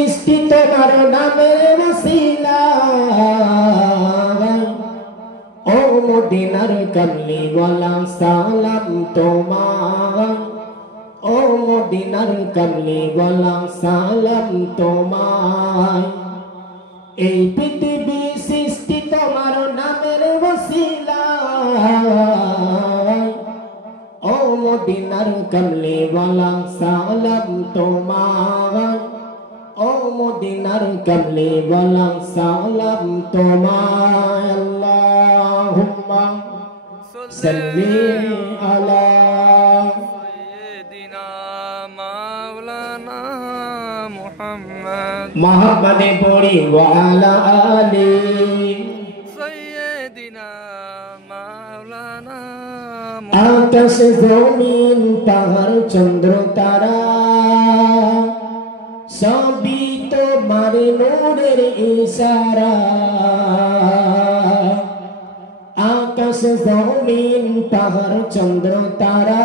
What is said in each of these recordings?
সৃষ্টি তোমার নামের ওসিলায় ও মদিনার কামলিওয়ালা সালাম তোমায় ও মদিনার কামলিওয়ালা সালাম তোমায় এই পৃথিবী সৃষ্টি তোমার নামের ওসিলায় ও মদিনার কামলিওয়ালা সালাম তোমায় ও মদিনার কামলিওয়ালা সালাম তোমায় আল্লাহুম্মা সাল্লি আলা সাইয়্যিদিনা মাওলানা মুহাম্মদ মুহাম্মাদে পড়ি ওয়া আলা আলি সাইয়্যিদিনা মাওলানা আকাশ জমিন পাহাড় চন্দ্র তারা সবই তোমার নূরের ইশারা আকাশ জমিন পাহাড় চন্দ্র তারা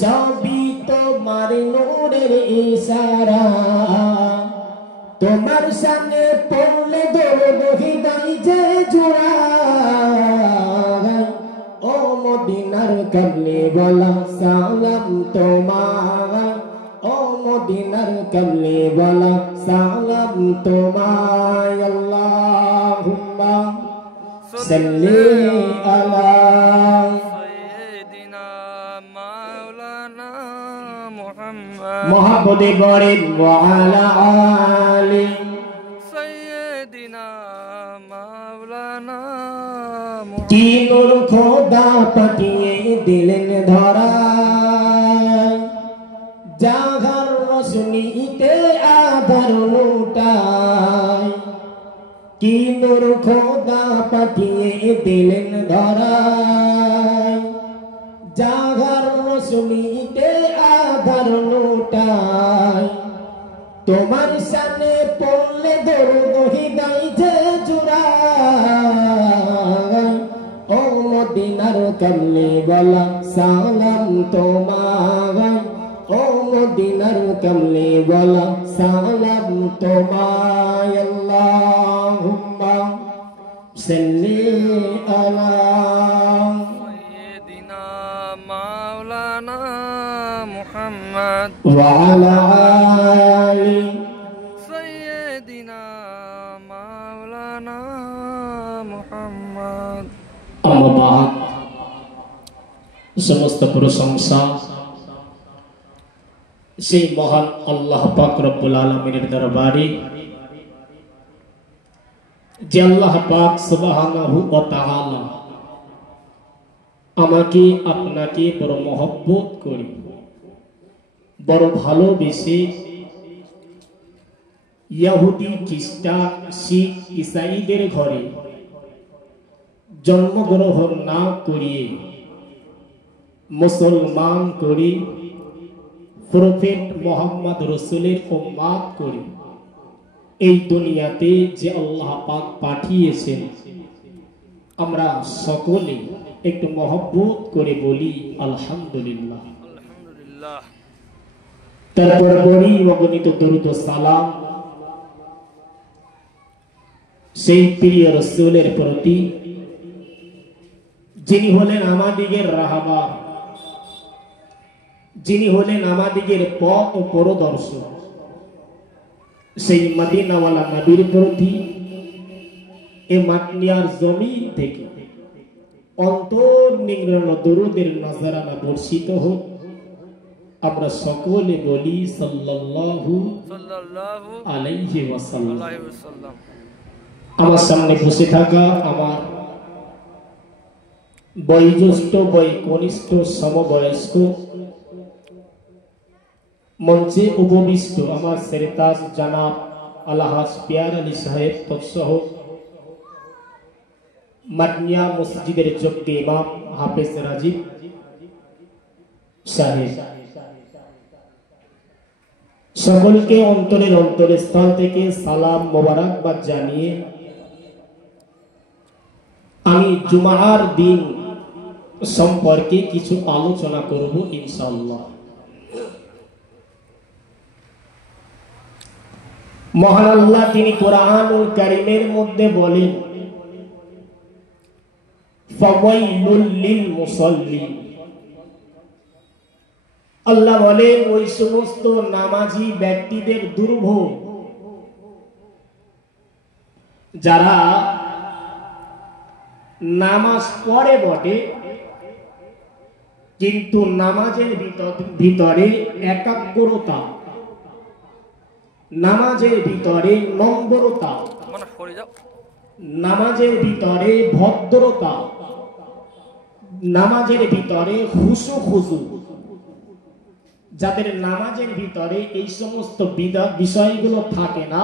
সবই তোমার নূরের ইশারা তোমার সামনে পড়লে দরদ হৃদয় যে জোড়ায় ও মদিনার কামলিওয়ালা সালাম তোমায় ও মদিনার কামলিওয়ালা সালাম তোমায় আল্লাহুম্মা সাল্লি আলা সাইয়্যিদিনা মাওলানা মুহাম্মদ মুহাম্মদে পড়েন ওয়া আলা আলি সাইয়্যিদিনা মাওলানা কি নূর খোদা পাঠিয়ে দিলেন ধরা জাগার রোশনীতে আধার লুটায় কি নূর খোদা পাঠিয়ে দিলেন ধরা জাগার রোশনীতে আধার লুটায় তোমার সামনে পড়লে দরদ হৃদয় যে জুড়ায় ও মদিনার কামলিওয়ালা সালাম তোমায় ও মদিনার কামলিওয়ালা সালাম তোমায় আল্লাহুম্মা সাল্লি আলা সাইয়্যিদিনা মাওলানা মুহাম্মদ ওয়া আলা আলি সাইয়্যিদিনা মাওলানা মুহাম্মদ আম্মা বাদ সমস্ত প্রশংসা সেই মহান আল্লাহ পাক রব্বুল আলামিনের দরবারে যে আল্লাহ পাক সুবহানাহু ওয়া তাআলা আমাকে আপনাকে বড় মহব্বত করি বড় ভালোবেসে ইহুদি খ্রিস্টান শিখ ইসাইদের ঘরে জন্মগ্রহণ না করিয়ে মুসলমান করি প্রফেট মোহাম্মদ রসুলের উম্মত করি এই দুনিয়াতে যে আল্লাহ পাক পাঠিয়েছেন আমরা সকলে একটু মহব্বত করে বলি আলহামদুলিল্লাহ আলহামদুলিল্লাহ তারপর বলি অগণিত দরুদ ও সালাম সেই প্রিয় রসুলের প্রতি যিনি হলেন আমাদিগের রাহবার যিনি হলেন আমাদিগের পথ ও পরদর্শক সেই মদিনাওয়ালা নবীর প্রতি এ মাটিয়ার জমিন থেকে অন্তর্নিগ্রহ দরুদের নজরানা বর্ষিত হোক আমরা সকলে বলি সাল্লাল্লাহু আলাইহি ওয়াসাল্লাম। আমার সামনে বসে থাকা আমার বয়োজ্যেষ্ঠ বয়কনিষ্ঠ সমবয়স্ক মঞ্চে উপবিষ্ট আমার সেরেতাজ জানাব আলহাজ পিয়ার আলী সাহেব তৎসহ মাদনিয়া মসজিদের যোগ্য ইমাম হাফেজ রাজীব সাহেব সকলকে অন্তরের অন্তরস্থল থেকে সালাম মোবারকবাদ জানিয়ে আমি জুমার দিন সম্পর্কে কিছু আলোচনা করব ইনশাআল্লাহ। মহান আল্লাহ তিনি কোরআনুল কারীমের মধ্যে বলেন, ফাওয়াইলুল লিল মুসাল্লিন। আল্লাহ বলেন ওই সমস্ত নামাজি ব্যক্তিদের দুর্ভোগ যারা নামাজ পড়ে বটে কিন্তু নামাজের ভিতরে একাগ্রতা, নামাজের ভিতরে নম্রতা, নামাজের ভিতরে ভদ্রতা, নামাজের ভিতরে খুশু খুশু, যাদের নামাজের ভিতরে এই সমস্ত বিষয়গুলো থাকে না,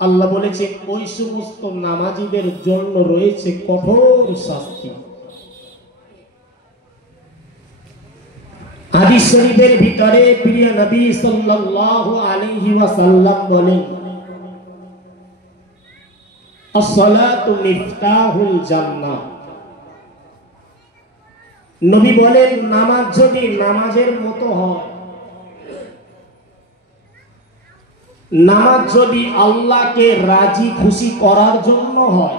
আল্লাহ বলেছে ওই সমস্ত নামাজীদের জন্য রয়েছে কঠোর শাস্তি। হাদিস শরীফের ভিতরে প্রিয় নবী সাল্লাল্লাহু আলাইহি ওয়াসাল্লাম বলেন, as-salatu miftahul জান্নাহ। নবী বলেন নামাজ যদি নামাজের মতো হয়, নামাজ যদি আল্লাহকে রাজি খুশি করার জন্য হয়,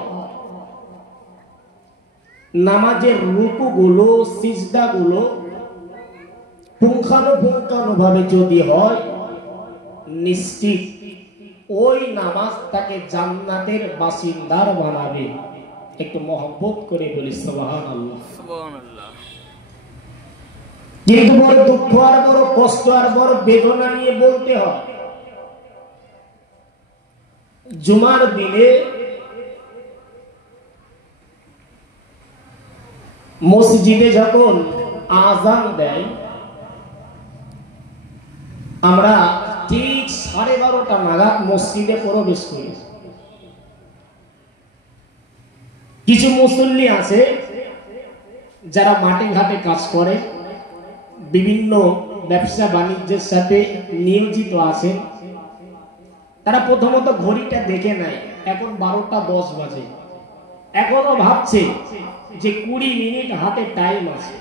নামাজের রুকুগুলো সিজদাগুলো পুঙ্খানুপুঙ্খানুভাবে যদি হয়, নিশ্চিত ওই নামাজ তাকে জান্নাতের বাসিন্দার বানাবে। একটু মহব্বত করে বলি সুবহানাল্লাহ। সুবহানাল্লাহ। কিন্তু বড় দুঃখ আর বড় কষ্ট আর বড় বেদনা নিয়ে বলতে হয়, জুমার দিনে মসজিদে যখন আযান দেয়, আমরা ঠিক 12:30 নাগাদ মসজিদে প্রবেশ করি। কিছু মুসল্লি আছে যারা মাঠে ঘাটে কাজ করে, বিভিন্ন ব্যবসা বাণিজ্যের সাথে নিয়োজিত আছেন, তারা প্রথমত ঘড়িটা দেখে নাই, এখন 12:10 বাজে, এখনো ভাবছে যে 20 মিনিট হাতে টাইম আছে।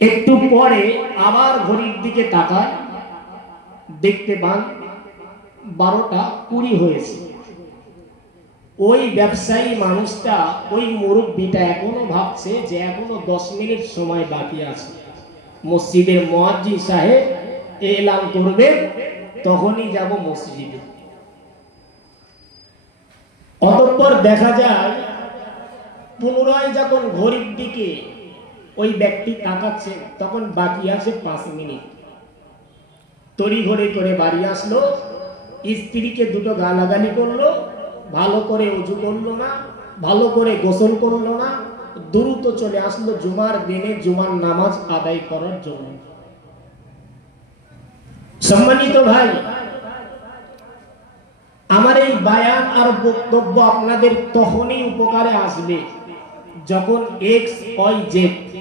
একটু পরে আবার ঘড়ির দিকে তাকায়, দেখতে পান 12:20 হয়েছে। ওই ব্যবসায়ী মানুষটা, ওই মুরব্বীটা এখনো ভাবছে যে এখনো 10 মিনিট সময় বাকি আছে। মসজিদের মুয়াজ্জিন সাহেব এলান করবে, তখনই যাব মসজিদে। অতঃপর দেখা যায় পুনরায় যখন ঘড়ির দিকে ওই ব্যক্তি তাকাচ্ছে, তখন বাকি আছে 5 মিনিট। তড়িঘড়ি করে বাড়ি আসলো, স্ত্রীকে দুটো গালাগালি করলো, ভালো করে ওযু করলো না, ভালো করে গোসল করলো না, দ্রুত চলে আসলো জুমার দিনে জুমার নামাজ আদায় করার জন্য। সম্মানিত ভাই, আমার এই বায়ান আর বক্তব্য আপনাদের তখনই উপকারে আসবে যখন XYZ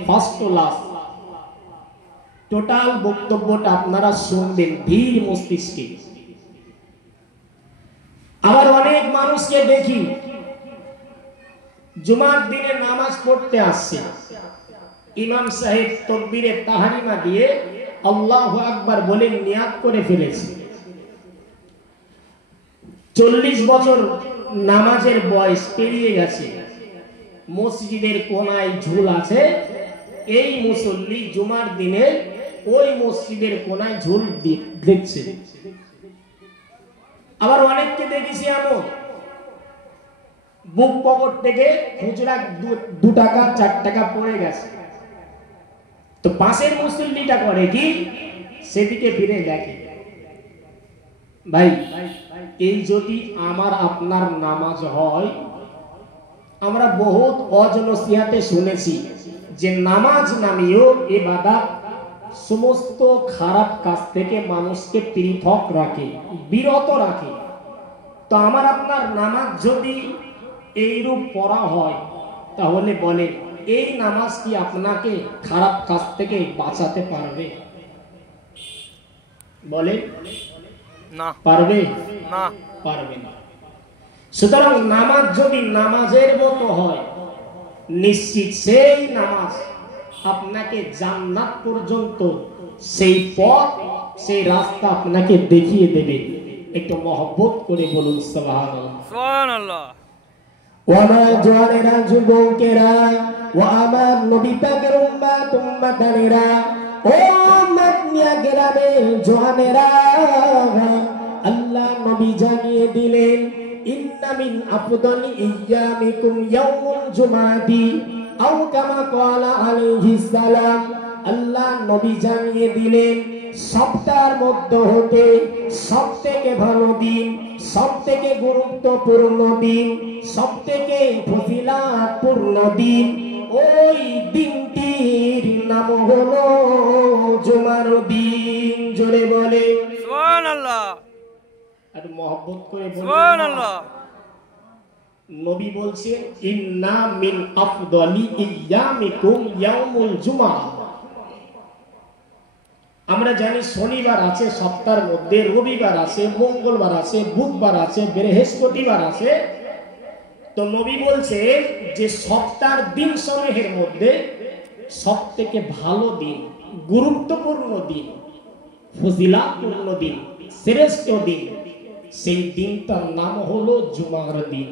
first to last total বক্তব্যটা আপনারা শুনবেন ধীর মস্তিষ্কে। আবার অনেক মানুষকে দেখি জুমার দিনে নামাজ পড়তে আসছে, ইমাম সাহেব তাকবীরে তাহরিমা দিয়ে আল্লাহু আকবার বলে নিয়াত করে ফেলেছে। 40 বছর নামাজের বয়স পেরিয়ে গেছে, মসজিদের কোনায় ঝুল আছে, এই মুসল্লি জুমার দিনে ওই মসজিদের কোনায় ঝুল দেখছে। আবার অনেককে দেখেছি এমন বুক পকেট থেকে খুচরা 2 টাকা 4 টাকা পড়ে গেছে, তো পাশের মুসল্লিটা করে কি, সেদিকে ফিরে দেখে। ভাই, এই যদি আমার আপনার নামাজ হয়, আমরা বহুত অজনসিহাতে শুনেছি যে নামাজ নামীয় ইবাদত সমস্ত খারাপ কাজ থেকে মানুষকে পৃথক রাখে, বিরত রাখে। তো আমার আপনার নামাজ যদি এইরূপ পড়া হয়, তাহলে বলে এই নামাজ কি আপনাকে খারাপ কাজ থেকে বাঁচাতে পারবে? বলে না, পারবে না, পারবে না। সুতরাং নামাজ যদি নামাজের মতো হয়, নিশ্চিত সেই নামাজ আপনাকে জান্নাত পর্যন্ত সেই পথ সেই রাস্তা আপনাকে দেখিয়ে দেবে। একটু মহব্বত করে বলুন সুবহানাল্লাহ। সুবহানাল্লাহ। ও আমার জওয়ানেরা, যুবকেরা, ও আমার নবী পাকের উম্মাতানেরা, ও মাদনিয়া গ্রামের জওয়ানেরা, আল্লাহ নবী জানিয়ে দিলেন ইন্না মিন আফদালি ইয়ামিকুম ইয়াউমুল জুমাতি আও কামা ক্বালা আলাইহিস সালাম। আল্লাহ নবী জানিয়ে দিলেন সপ্তাহের মধ্যে হতে সবথেকে ভালো দিন, সবথেকে গুরুত্বপূর্ণ দিন, সবথেকে ফজিলাতপূর্ণ দিন, ওই দিনটির নাম হলো জুমার দিন। জোরে বলে সুবহানাল্লাহ। আর মহব্বত করে বলুন সুবহানাল্লাহ। নবী বলছেন ইন্না মিন আফদালি ইয়ামিকুম ইয়াউমুল জুমআ। আমরা জানি শনিবার আছে সপ্তাহের মধ্যে, রবিবার আছে, মঙ্গলবার আছে, বুধবার আছে, বৃহস্পতিবার আছে। তো নবী বলছে যে সপ্তাহের দিন সমূহের মধ্যে সবথেকে ভালো দিন, গুরুত্বপূর্ণ দিন, ফজিলাতপূর্ণ দিন, শ্রেষ্ঠ দিন, সেই দিনটার নাম হলো জুমার দিন।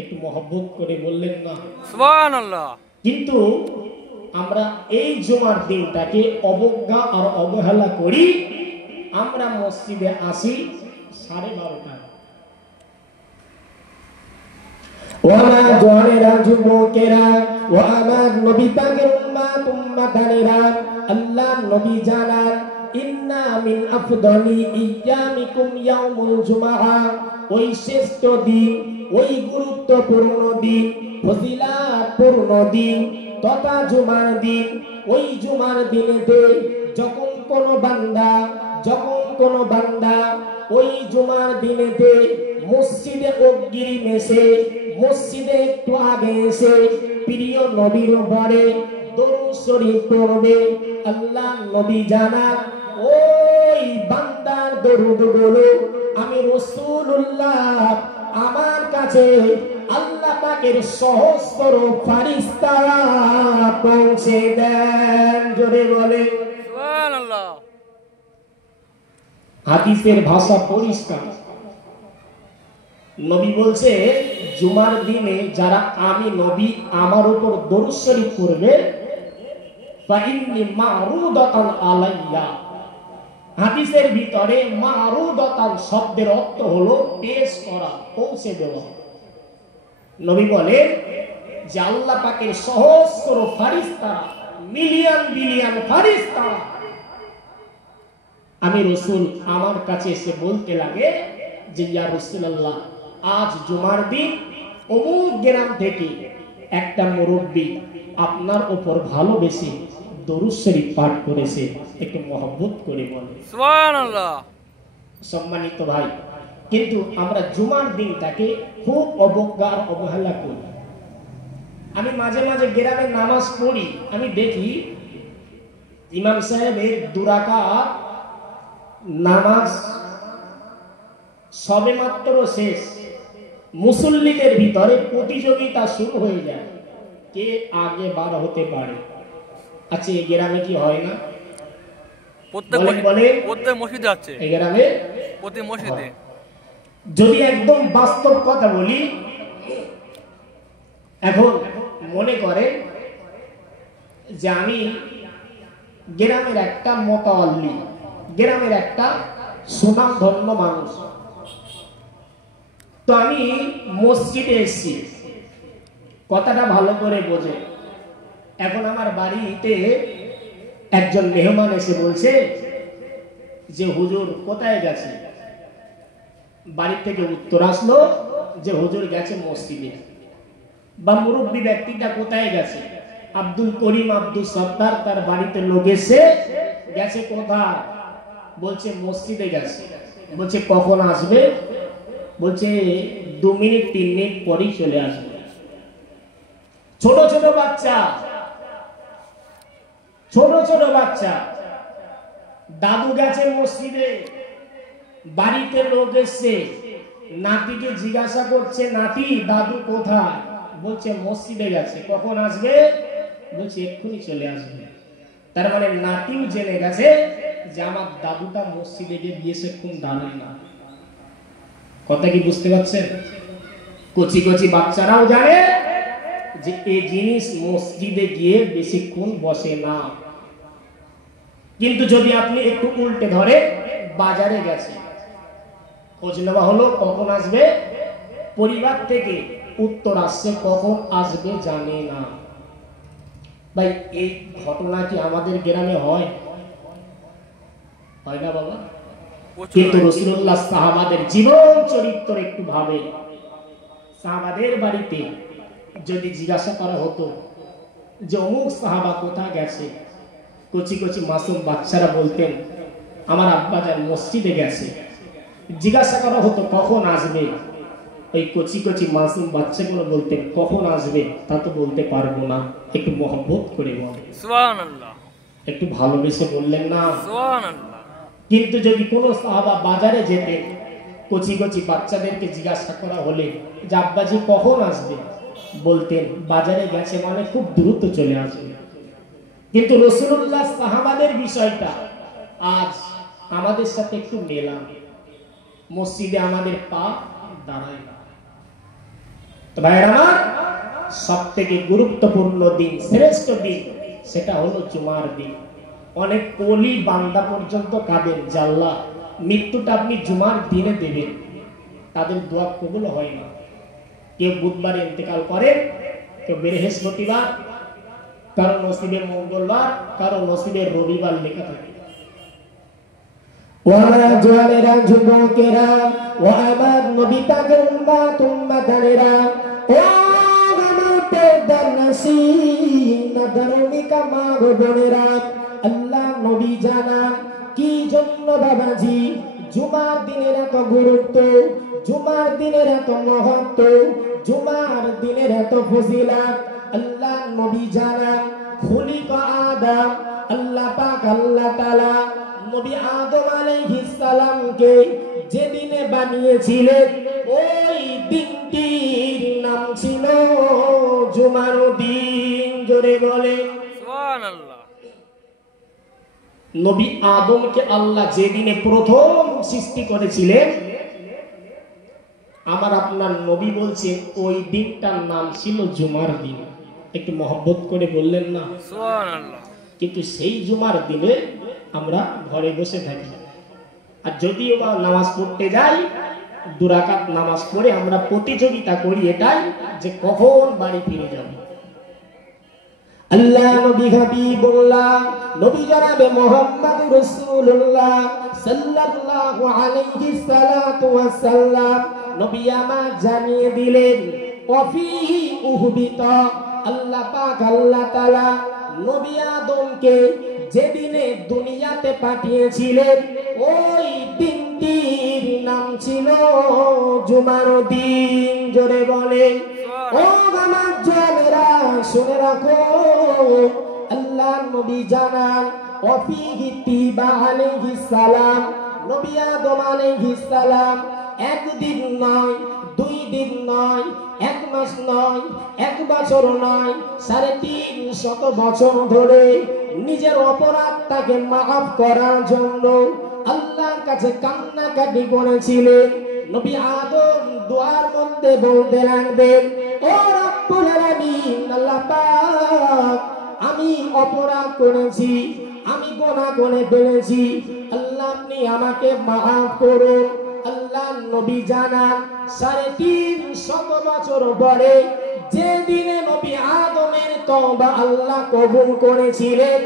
একটু মহব্বত করে বললেন না সুবহানাল্লাহ। কিন্তু আমরা এই জুমার দিনটাকে অবজ্ঞা আর অবহেলা করি। আমরা মসজিদে আসি 12:30। ও আমার জওয়ানেরা, যুবকেরা, ও আমার নবী পাকের উম্মাতানেরা, আল্লাহ নবী জানান ইন্না মিন আফদালি ইয়ামিকুম ইয়াউমুল জুমআ। ওই শ্রেষ্ঠ দিন, ওই গুরুত্বপূর্ণ দিন, ফজিলাতপূর্ণ দিন তথা জুমার দিন। ওই জুমার দিনেতে যখন কোন বান্দা ওই জুমার দিনেতে মসজিদে অগ্রিম এসে, মসজিদে একটু আগে এসে প্রিয় নবীর উপরে দরুদ শরীফ পড়বে, আল্লাহ নবী জানান ওই বান্দার দরুদ গুলো আমি রাসূলুল্লাহ আমার কাছে আল্লাহ পাকের সহস্র ফেরেশতারা পৌঁছে দেন। জোরে বলে সুবহানাল্লাহ। হাদিসের ভাষা পরিষ্কার। নবী বলছে জুমার দিনে যারা আমি নবী আমার উপর দরুদ শরীফ পড়বে ফাইন্নি মারুদাতান আলাইয়া। হাদিসের ভিতরে মারুদাতান শব্দের অর্থ হলো পেশ করা, পৌঁছে দেওয়া। নবী বলে যে আল্লাহ পাকের সহস্র ফেরেশতারা, মিলিয়ন বিলিয়ন ফেরেশতারা আমি রাসূল আমার কাছে এসে বলতে লাগে যে ইয়া রাসূলুল্লাহ, আজ জুমার দিন অমুক গ্রাম থেকে একটা মুরব্বী আপনার উপর ভালোবেসে দরুদ শরীফ পাঠ করেছে। একটু মহব্বত করে বলে সুবহানাল্লাহ। সম্মানিত ভাই, কিন্তু আমরা জুমার দিনটাকে খুব অবজ্ঞা আর অবহেলা করি। আমি মাঝে মাঝে গ্রামে নামাজ পড়ি, আমি দেখি ইমাম সাহেবের 2 রাকাত নামাজ সবেমাত্র শেষ, মুসল্লিদের ভিতরে প্রতিযোগিতা শুরু হয়ে যায়, কে আগে বার হতে পারে। আচ্ছা, এই গ্রামে কি হয় না? প্রত্যেক মসজিদে আছে, এই গ্রামে প্রত্যেক মসজিদে। যদি একদম বাস্তব কথা বলি, এখন মনে করে যে আমি গ্রামের একটা মোতাওয়াল্লি, গ্রামের একটা সুনামধন্য মানুষ, তো আমি মসজিদে এসেছি, কথাটা ভালো করে বোঝে। এখন আমার বাড়িতে একজন মেহমান এসে বলছে যে হুজুর কোথায় গেছে। বাড়ি থেকে উত্তর আসলো যে হুজুর গেছে মসজিদে। বা মুরব্বী ব্যক্তিটা কোথায় গেছে, আব্দুল করিম আব্দুল সত্তার তার বাড়িতে লোক এসে গেছে, কোথায়? বলছে মসজিদে গেছে। বলছে কখন আসবে? বলছে 2 মিনিট 3 মিনিট পরেই চলে আসবে। ছোট ছোট বাচ্চা, দাদু গেছে মসজিদে, বাড়িতে লোক এসছে, নাতিকে জিজ্ঞাসা করছে নাতি দাদু কোথায়? বলছে মসজিদে গেছে। কখন আসবে? বলছে এক্ষুনি চলে আসবে। তার মানে নাতিও জেনে গেছে যে আমার দাদুটা মসজিদে গিয়ে বেশিক্ষণ দাঁড়ায় না। কথা কি বুঝতে পারছেন? কচি কচি বাচ্চারাও জানে যে এই জিনিস মসজিদে গিয়ে বেশিক্ষণ বসে না। কিন্তু যদি আপনি একটু উল্টে ধরে, বাজারে গেছে, খোঁজ নেওয়া হলো কখন আসবে, পরিবার থেকে উত্তর আসছে কখন আসবে জানে না। ভাই এই ঘটনা কি আমাদের গ্রামে হয়? হয় না বাবা? কিন্তু রাসূলুল্লাহ সাহাবাদের জীবন চরিত্র একটু ভাবে। সাহাবাদের বাড়িতে যদি জিজ্ঞাসা করা হতো যে অমুক সাহাবা কোথায় গেছে, কচি কচি মাসুম বাচ্চারা বলতেন আমার আব্বাজান মসজিদে গেছে। জিজ্ঞাসা করা হতো কখন আসবে, ওই কচি কচি মাসুম বাচ্চাগুলো বলতেন কখন আসবে তা তো বলতে পারবো না, একটু মহব্বত করে বলেন, সুবহানাল্লাহ, একটু ভালোবেসে বললেন না। সুবহানাল্লাহ। কিন্তু যদি কোনো সাহাবা বাজারে যেতে, কচি কচি বাচ্চাদেরকে জিজ্ঞাসা করা হলে যে আব্বাজি কখন আসবে, বলতেন বাজারে গেছে মানে খুব দ্রুত চলে আসবে। কিন্তু রাসূলুল্লাহ সাহাবাদের বিষয়টা আজ আমাদের সাথে একটু মেলা। মসজিদে আমাদের পা দাঁড়ায় না। তো ভাইরা আমার, সবথেকে গুরুত্বপূর্ণ দিন, শ্রেষ্ঠ দিন, সেটা হলো জুমার দিন। অনেক ওলি বান্দা পর্যন্ত কাঁদেন যে আল্লাহ মৃত্যুটা আপনি জুমার দিনে দেবেন। তাদের দোয়া কবুল হয় না। কেউ বুধবার ইন্তেকাল করে, কেউ বৃহস্পতিবার, কারো নসিবে মঙ্গলবার, কারো নসিবে রবিবার লেখা থাকে। ওয়ারা জওয়ানেরা, যুবকেরা, ও আমার নবী পাকের উম্মত উম্মতানেরা, ও আমার পেদানসি নদরমিকা মা গো বোনেরা, আল্লাহ নবী জানান কি জন্য বাবাজি জুমার দিনের এত গুরুত্ব, জুমার দিনের এত মহত্ব, জুমার দিনের এত ফজিলত। আল্লাহ নবী জানান খুলিকা আদম, আল্লাহ পাক আল্লাহ তাআলা নবী আদম আলাইহিস সালামকে যেদিনে বানিয়েছিলেন ওই দিনটির নাম ছিল জুমার দিন। জোরে বলে সুবহানাল্লাহ। নবী আদমকে আল্লাহ যেদিনে প্রথম সৃষ্টি করেছিলেন, আমার আপনার নবী বলছেন ওই দিনটার নাম ছিল জুমার দিন। একটু মহব্বত করে বললেন না? সুবহানাল্লাহ। কিন্তু সেই জুমার দিনে আমরা ঘরে বসে থাকি, আর যদিও বা নামাজ পড়তে যাই, 2 রাকাত নামাজ পড়ে আমরা প্রতিযোগিতা করি এটাই যে কখন বাড়ি ফিরে যাব। আল্লাহ নবী হাবিবুল্লাহ, নবী জনাবে মুহাম্মদুর রাসূলুল্লাহ সাল্লাল্লাহু আলাইহি সাল্লাতু ওয়াস সাল্লাম নবী আমার জানিয়ে দিলেন ওয়াফিহি উহবিতা, আল্লাহ পাক আল্লাহ তাআলা নবী আদমকে যেদিনে দুনিয়াতে পাঠিয়েছিলেন ওই দিনটির নাম ছিল জুমার দিন। জোরে বলে ও আমার জানেরা, শুনে রাখো, আল্লাহ নবী জানান ওয়াফিহি তিবা আলাইহিস সালাম, নবী আদম আলাইহিস সালাম একদিন নয়, 2 দিন নয়, 1 মাস নয়, 1 বছর নয়, 350 বছর ধরে নিজের অপরাধটাকে মাফ করার জন্য আল্লাহর কাছে কান্নাকাটি করেছিলেন। নবী আদম দোয়ার মধ্যে বলতে লাগলেন ও রব্বুল আলামিন, আল্লাহ পাক আমি অপরাধ করেছি, আমি গুনাহ করে ফেলেছি, আল্লাহ আপনি আমাকে মাফ করুন। আল্লাহ নবী জানান 350 বছর পরে যেদিনে নবী আদমের তওবা আল্লাহ কবুল করেছিলেন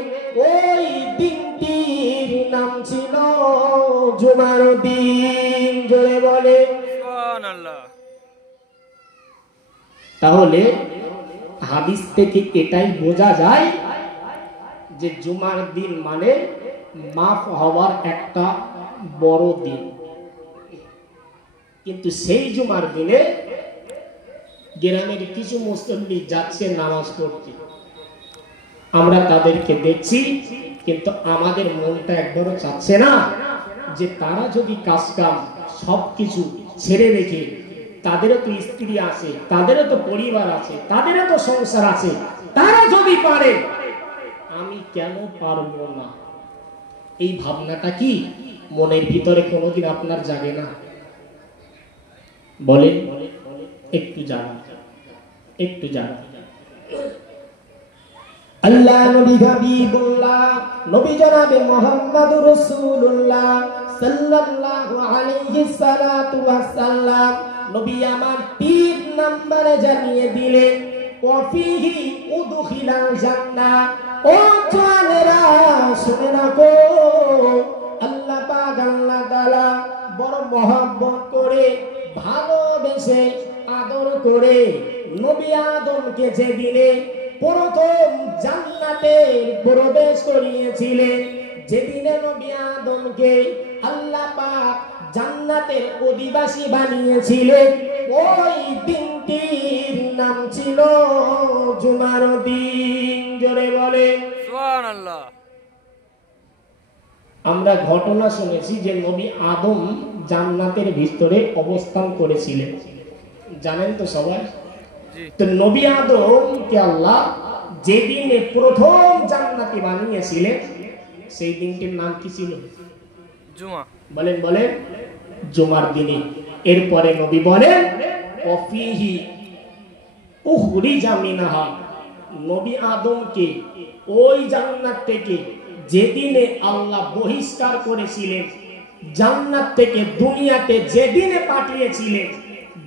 ওই দিনটির নাম ছিল জুমার দিন। জোরে বলে সুবহানাল্লাহ। তাহলে হাদিস থেকে এটাই বোঝা যায় যে জুমার দিন মানে মাফ হওয়ার একটা বড় দিন। কিন্তু সেই জুমার দিনে গ্রামের কিছু মুসল্লি যাচ্ছে নামাজ পড়তে, আমরা তাদেরকে দেখছি, কিন্তু আমাদের মনটা একবারও চাচ্ছে না যে তারা যদি কাজ কাম সবকিছু ছেড়ে রেখে, তাদেরও তো স্ত্রী আছে, তাদেরও তো পরিবার আছে, তাদেরও তো সংসার আছে, তারা যদি পারে আমি কেন পারবো না? এই ভাবনাটা কি মনের ভিতরে কোনোদিন আপনার জাগে না? বলেন, একটু জানা, একটু জানা। আল্লাহ নবী হাবিবুল্লাহ নবী জনাবে মুহাম্মদুর রাসূলুল্লাহ সাল্লাল্লাহু আলাইহি সাল্লাতু ওয়াসাল্লাম নবী আমার 3 নম্বরে জানিয়ে দিলেন ওয়াফিহি উদখিলাল জান্নাহ। ও জানেরা শুনে রাখো, আল্লাহ পাক আল্লাহ তাআলা বড় মহব্বত করে ভালোবেসে আদর করে নবী আদমকে যেদিনে প্রথম জান্নাতে প্রবেশ করিয়েছিলেন, যেদিনে নবী আদমকে আল্লাহ পাক জান্নাতের অধিবাসী বানিয়েছিলেন, ওই দিনটির নাম ছিল জুমার দিন। জোরে বলে সুবহানাল্লাহ। আমরা ঘটনা শুনেছি যে নবী আদম জান্নাতের ভিতরে অবস্থান করেছিলেন, জানেন তো সবাই? তো নবী আদমকে আল্লাহ যেদিন প্রথম জান্নাতি বানিয়েছিলেন সেই দিনটির নাম কি ছিল? জুমা। বলেন বলেন, জুমার দিনে। এরপরে নবী বলেন ওয়াফিহি উখরিজা মিনহা, নবী আদমকে ওই জান্নাত থেকে যেদিনে আল্লাহ বহিষ্কার করেছিলেন, জান্নাত থেকে দুনিয়াতে যেদিনে পাঠিয়েছিলেন,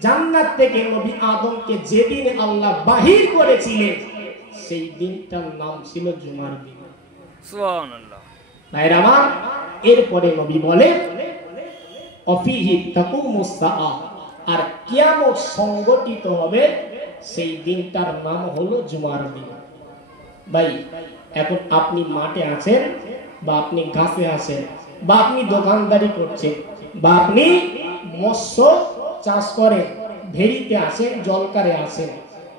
জান্নাত থেকে নবী আদমকে যেদিন আল্লাহ বাহির করেছিলেন সেই দিনটার নাম ছিল জুমার দিন। সুবহানাল্লাহ। ভাইরা আমার, এরপরে নবী বলেন অফিহি তাকুমুস সাআ, আর কিয়ামত সংগঠিত হবে সেই দিনটার নাম হলো জুমার দিন। ভাই এখন আপনি মাঠে আছেন বা আপনি গাছে আছেন বা আপনি দোকানদারি করছেন বা আপনি মৎস্য চাষ করেন, ভেড়িতে আছেন, জলকারে আছেন,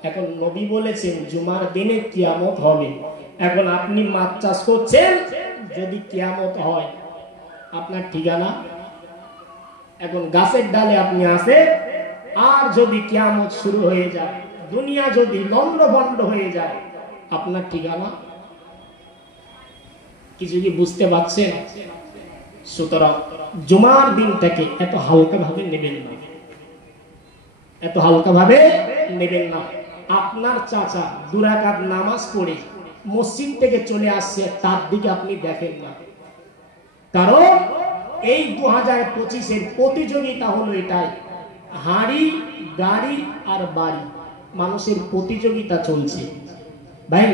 এখন নবী বলেছেন জুমার দিনে কিয়ামত হবে। এখন আপনি মাছ চাষ করছেন, যদি কিয়ামত হয় আপনার ঠিকানা? এখন গাছের ডালে আপনি আছেন, আর যদি কিয়ামত শুরু হয়ে যায়, দুনিয়া যদি লন্ডভন্ড হয়ে যায়, আপনার ঠিকানা? কিছু কি বুঝতে পারছেন? সুতরাং জুমার দিনটাকে এত হালকা ভাবে নেবেন না, এত হালকা ভাবে নেবেন না। আপনার চাচা 2 রাকাত নামাজ পড়ে মসজিদ থেকে চলে আসছে, তার দিকে আপনি দেখেন না, কারণ এই 2025-এর প্রতিযোগিতা হলো এটাই, হাড়ি গাড়ি আর বাড়ি, মানুষের প্রতিযোগিতা চলছে ভাই,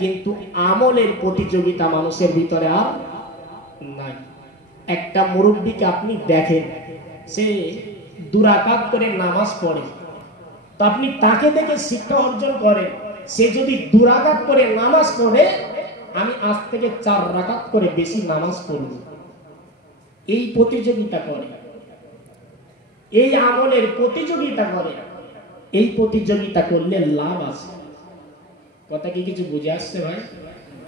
কিন্তু আমলের প্রতিযোগিতা মানুষের ভিতরে আর নাই। একটা মুরব্বীকে আপনি দেখেন, সে 2 রাকাত করে নামাজ পড়ে, তো আপনি তাকে দেখে শিক্ষা অর্জন করেন। সে যদি 2 রাকাত করে নামাজ পড়ে, আমি আজ থেকে 4 রাকাত করে বেশি নামাজ পড়ব, এই প্রতিযোগিতা করে, এই আমলের প্রতিযোগিতা করে। এই প্রতিযোগিতা করলে লাভ আছে। কথা কি কিছু বুঝে আসছে ভাই?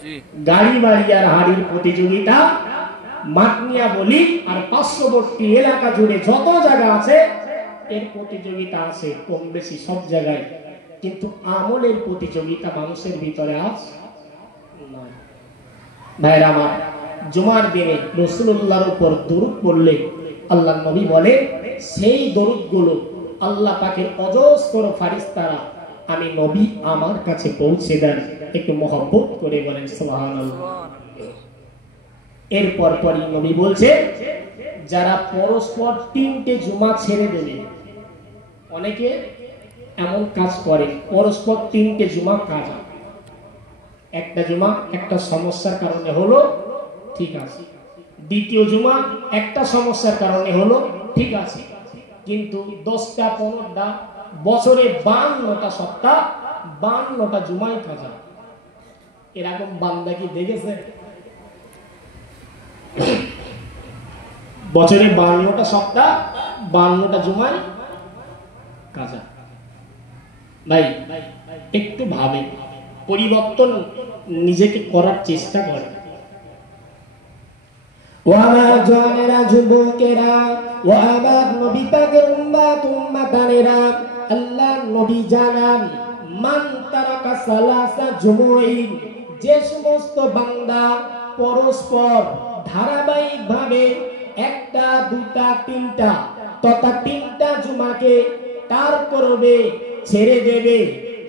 জি। গাড়ি বাড়ি আর হাড়ির প্রতিযোগিতা মাতনিয়া বলি আর পার্শ্ববর্তী এলাকা জুড়ে যত জায়গা আছে এর প্রতিযোগিতা আছে কম বেশি সব জায়গায়, কিন্তু আমলের প্রতিযোগিতা মানুষের ভিতরে আজ নাই। ভাইরা আমার, জুমার দিনে রাসূলুল্লাহর উপর দরুদ পড়লে আল্লাহর নবী বলে সেই দরুদগুলো আল্লাহ পাকের অজস্র ফেরেশতারা আমি নবী আমার কাছে পৌঁছে দেন। একটু মহব্বত করে বলেন সুবহানাল্লাহ। এরপর পরই নবী বলছে যারা পরস্পর 3টে জুমা ছেড়ে দেবে, অনেকে এমন কাজ করে পরস্পর 3টে জুমা কাজা, একটা জুমা একটা সমস্যার কারণে হলো ঠিক আছে, দ্বিতীয় জুমা একটা সমস্যার কারণে হলো ঠিক আছে, কিন্তু 10টা 15টা বছরে 52টা সপ্তাহ 52টা জুমাই কাজা। এরকম বান্দা কি দেখেছে? বছরে 52টা সপ্তাহ 52টা জুমাই কাজা। ভাই একটু ভাবে, পরিবর্তন নিজেকে করার চেষ্টা করে। ও আমার জনেরা, যুবকেরা, ও আমার নবী পাকের উম্মাতানেরা, আল্লাহর নবী জানান মান তারাকা সালাসা জুমুইন, যে সমস্ত বান্দা পরস্পর ধারাবাহিকভাবে একটা দুটা তিনটা তথা তিনটা জুমাকে তার করবে, ছেড়ে দেবে,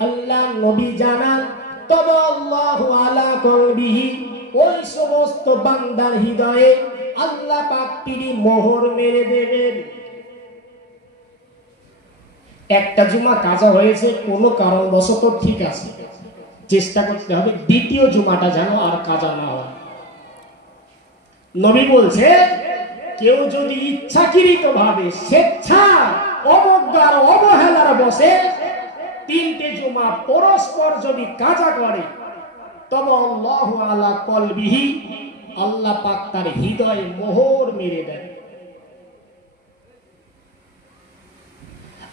আল্লাহ নবী জানান তবে আল্লাহু আলা কলবিহি, ওই সমস্ত বান্দার হৃদয়ে আল্লাহ পাক তিনি মোহর মেরে দেবেন। একটা জুমা কাজা হয়েছে কোনো কারণবশত, ঠিক আছে, চেষ্টা করতে হবে দ্বিতীয় জুমাটা যেন আর কাজা না হয়। নবী বলছে কেউ যদি ইচ্ছাকৃত ভাবে স্বেচ্ছা অবজ্ঞার অবহেলার বসে তিনটে জুমা পরস্পর যদি কাজা করে তবে আল্লাহু আলা কলবিহি, আল্লাহ পাক তার হৃদয়ে মোহর মেরে দেন।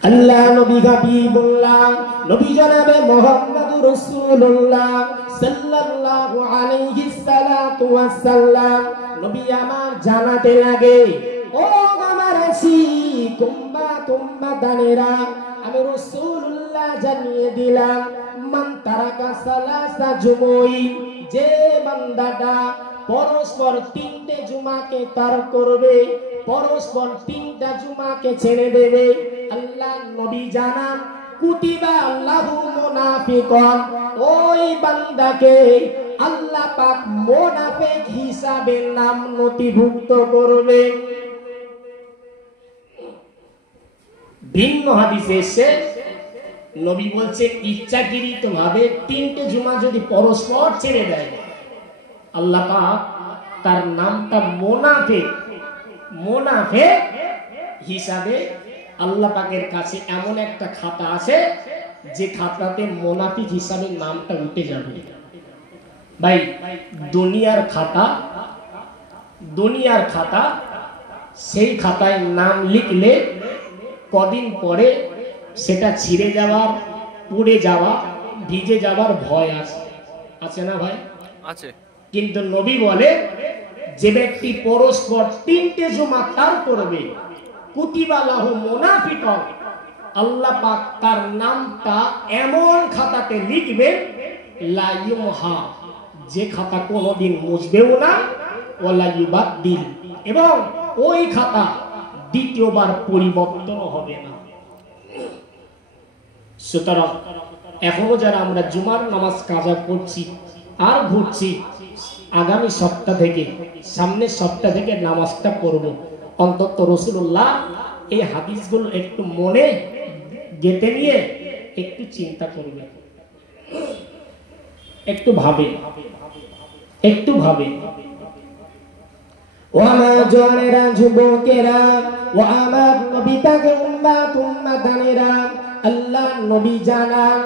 আল্লাহ নবী হাবিবুল্লাহ নবী জনাবে মুহাম্মদুর রাসূলুল্লাহ সাল্লাল্লাহু আলাইহি সাল্লাতু ওয়াস সাল্লাম নবী আমার জানাতে লাগে, ও আমার কুম্বা দানেরা, আমি রাসূলুল্লাহ জানিয়ে দিলাম, মান তারাকা সালাসা জুমুই, যে বান্দাটা পরস্পর তিনটে জুমাকে তার করবে, পরস্পর তিনটা জুমাকে ছেড়ে দেবে, আল্লাহ নবী জানান কুতিবা আল্লাহু মুনাফিকান, ওই বান্দাকে আল্লাহ পাক মুনাফিক হিসাবে নাম নথিভুক্ত করবে। ভিন্ন হাদিসে এসে নবী বলছে ইচ্ছাকৃত ভাবে তিনটে জুমা যদি পরস্পর ছেড়ে দেয় আল্লাহ পাক তার নামটা মুনাফিক হিসাবে আল্লাহ পাকের কাছে এমন একটা খাতা আছে যে খাতাতে মুনাফিক হিসাবে নামটা উঠে যাবে। ভাই দুনিয়ার খাতা সেই খাতায় নাম লিখলে কদিন পরে সেটা ছিঁড়ে যাওয়ার, পুড়ে যাওয়া, ভিজে যাওয়ার ভয় আছে না ভাই? আছে। কিন্তু নবী বলে যে ব্যক্তি পরস্পর তিনটে জুমা তার করবে কুতিবা লাহু মুনাফিকান, আল্লাহ পাক তার নামটা এমন খাতাতে লিখবেন লা ইউমহা, যে খাতা কোনোদিন মুছবেও না, ওয়ালা ইউবাদদিল, এবং ওই খাতা দ্বিতীয়বার পরিবর্তন হবে না। সুতরাং এখনো যারা আমরা জুমার নামাজ কাজা করছি আর ঘুরছি, আগামী সপ্তাহ থেকে, সামনের সপ্তাহ থেকে নামাজটা পড়ব, অন্তত রাসূলুল্লাহ এই হাদিসগুলো একটু মনে গেঁথে নিয়ে একটু চিন্তা করবে, একটু ভাবে। ও আমার জওয়ানেরা, যুবকেরা, ও আমার নবী তাকে উম্মাতানেরা, আল্লাহ নবী জানান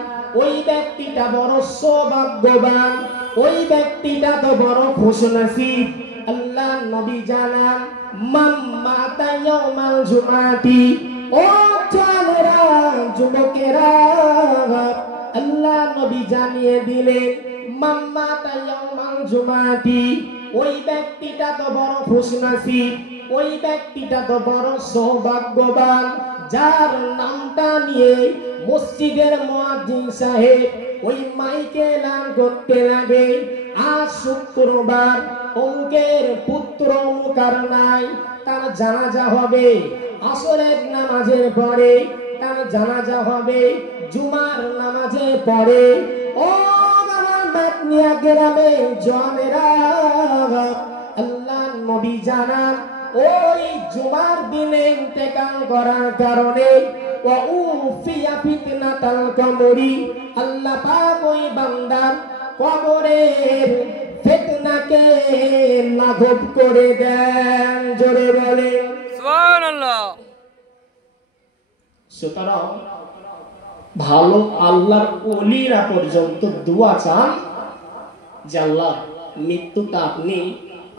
ওই ব্যক্তিটা বড় সৌভাগ্যবান, ওই ব্যক্তিটা তো বড় খুশনসিব। আল্লাহ নবী জানান মান মাতা ইয়াউমাল জুমাতি, ও জওয়ানেরা, যুবকেরা, আল্লাহ নবী জানিয়ে দিলেন মান মাতা ইয়াউমাল জুমাতি, ওই ব্যক্তিটা তো বড় খুশনসিব, ওই ব্যক্তিটা তো বড় সৌভাগ্যবান যার নামটা নিয়ে মসজিদের মুয়াজ্জিন সাহেব ওই মাইকে এলান করতে লাগে, আজ শুক্রবার অঙ্কের পুত্র মুকার নাই, তার জানাজা হবে আসরের নামাজের পরে, তার জানাজা হবে জুমার নামাজের পরে। ও আমার বাতনিয়া গ্রামে জওয়ানেরা, আল্লাহ নবী জানান ওই জুমার দিনে ইন্তেকাল করার কারণে ওয়া উফিয়া ফিতনাতাল কবরি, আল্লাহ পাক ওই বান্দার কবরের ফিতনাকে লাঘব করে দেন। জোরে বলেন সুবহানাল্লাহ। সুতরাং ভালো আল্লাহর ওলিরা পর্যন্ত দোয়া চান যে আল্লাহ মৃত্যুটা আপনি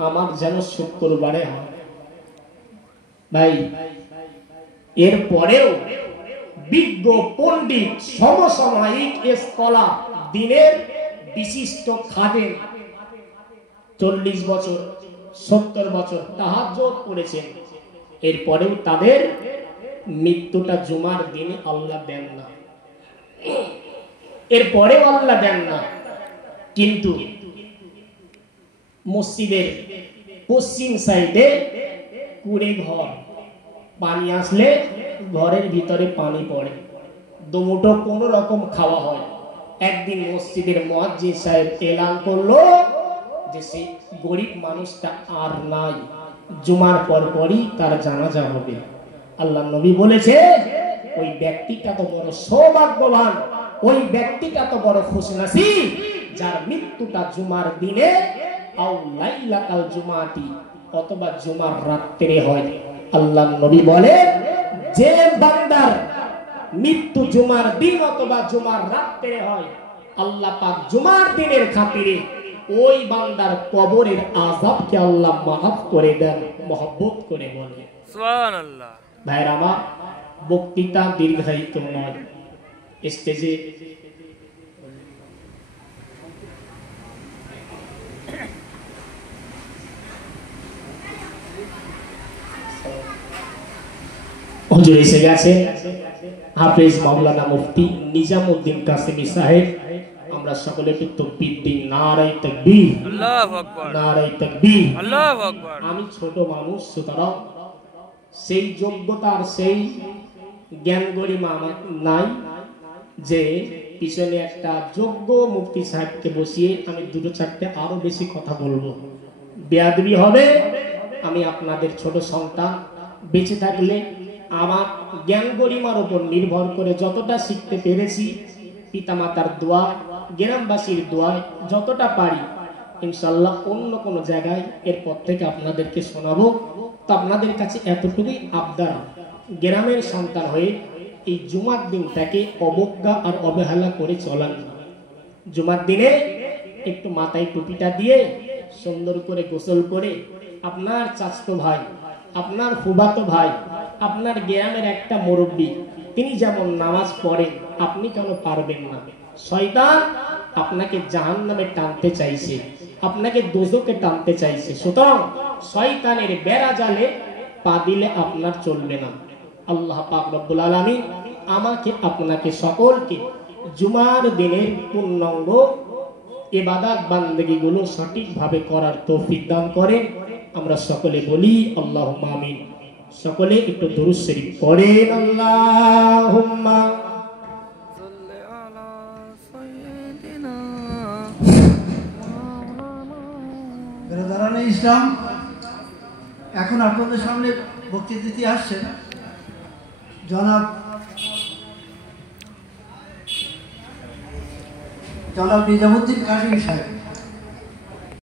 আমার যেন শুক্রবারে হয়। ভাই এরপরেও বিজ্ঞ পণ্ডিত সমসাময়িক স্কলার দিনের বিশিষ্ট খাদেম 40 বছর 70 বছর তাহাজ্জুদ করেছেন, এরপরেও তাদের মৃত্যুটা জুমার দিনে আল্লাহ দেন না, এরপরেও আল্লাহ দেন না। কিন্তু মসজিদের পশ্চিম সাইডে কুড়ে ঘর, পানি আসলে ঘরের ভিতরে পানি পড়ে, দুমুঠো কোনো রকম খাওয়া হয়। একদিন মসজিদের মুয়াজ্জিন সাহেব এলান করলো যে সেই গরিব মানুষটা আর নাই, জুমার পরপরই তার জানাজা হবে। আল্লাহ নবী বলেছে ওই ব্যক্তিটা তো বড় সৌভাগ্যবান, ওই ব্যক্তিটা তো বড় খুশনসিব যার মৃত্যুটা জুমার দিনে আও লাইলাতাল জুমাতি, অথবা জুমার রাতে হয়। আল্লাহ নবী বলেন যে বান্দার মৃত্যু জুমার দিন অথবা জুমার রাতে হয়, আল্লাহ পাক জুমার দিনের খাতিরে ওই বান্দার কবরের আযাবকে আল্লাহ মাফ করে দেন, মহব্বত করে বলে। সুবহানাল্লাহ। ভাইরা আমার, বক্তৃতা দীর্ঘায়িত নয়, স্টেজে হুজুর এসে গেছে, হাফেজ মাওলানা মুফতি নিজামউদ্দিন কাসেমি সাহেব। আমরা সকলে একটু তাকবীর দিই, নারে তাকবীর, আল্লাহু আকবার, নারে তাকবীর, আল্লাহু আকবার। আমি ছোট মানুষ, সুতরাং সেই যোগ্যতার সেই জ্ঞান গরিমা আমার নাই যে পিছনে একটা যোগ্য মুফতি সাহেবকে বসিয়ে আমি দুটো চারটে আরো বেশি কথা বলবো, বেয়াদবি হবে। আমি আপনাদের ছোট সন্তান, বেঁচে থাকলে আমার জ্ঞান গরিমার উপর নির্ভর করে যতটা শিখতে পেরেছি, পিতামাতার দোয়া, গ্রামবাসীর দোয়া, যতটা পারি ইনশাআল্লাহ অন্য কোনো জায়গায় এরপর থেকে আপনাদেরকে শোনাবো। তো আপনাদের কাছে এতটুকুই আবদার, গ্রামের সন্তান হয়ে এই জুমার দিনটাকে অবজ্ঞা আর অবহেলা করে চলান না। জুমার দিনে একটু মাথায় টুপিটা দিয়ে সুন্দর করে গোসল করে আপনার চাচতো ভাই, আপনার ফুফাতো ভাই, আপনার গ্রামের একটা মুরব্বী, তিনি যেমন নামাজ পড়েন আপনি কেন পারবেন না? শয়তান আপনাকে জাহান্নামে টানতে চাইছে, আপনাকে দোজখে টানতে চাইছে। সুতরাং শয়তানের বেড়া জালে পা দিলে আপনার চলবে না। আল্লাহ পাক রব্বুল আলামিন আমাকে আপনাকে সকলকে জুমার দিনের পূর্ণাঙ্গ ইবাদত বান্দেগি গুলো সঠিকভাবে করার তৌফিক দান করেন। আমরা সকলে বলি আল্লাহুম্মা আমিন। সকলে একটু দুরূদ শরীফ পড়েন, আল্লাহুম্মা সাল্লি আলা সাইয়্যিদিনা বেরাদারানে ইসলাম। এখন আপনাদের সামনে বক্তৃতা দিতে আসছেন জনাব নিজামউদ্দিন কাসেমি সাহেব।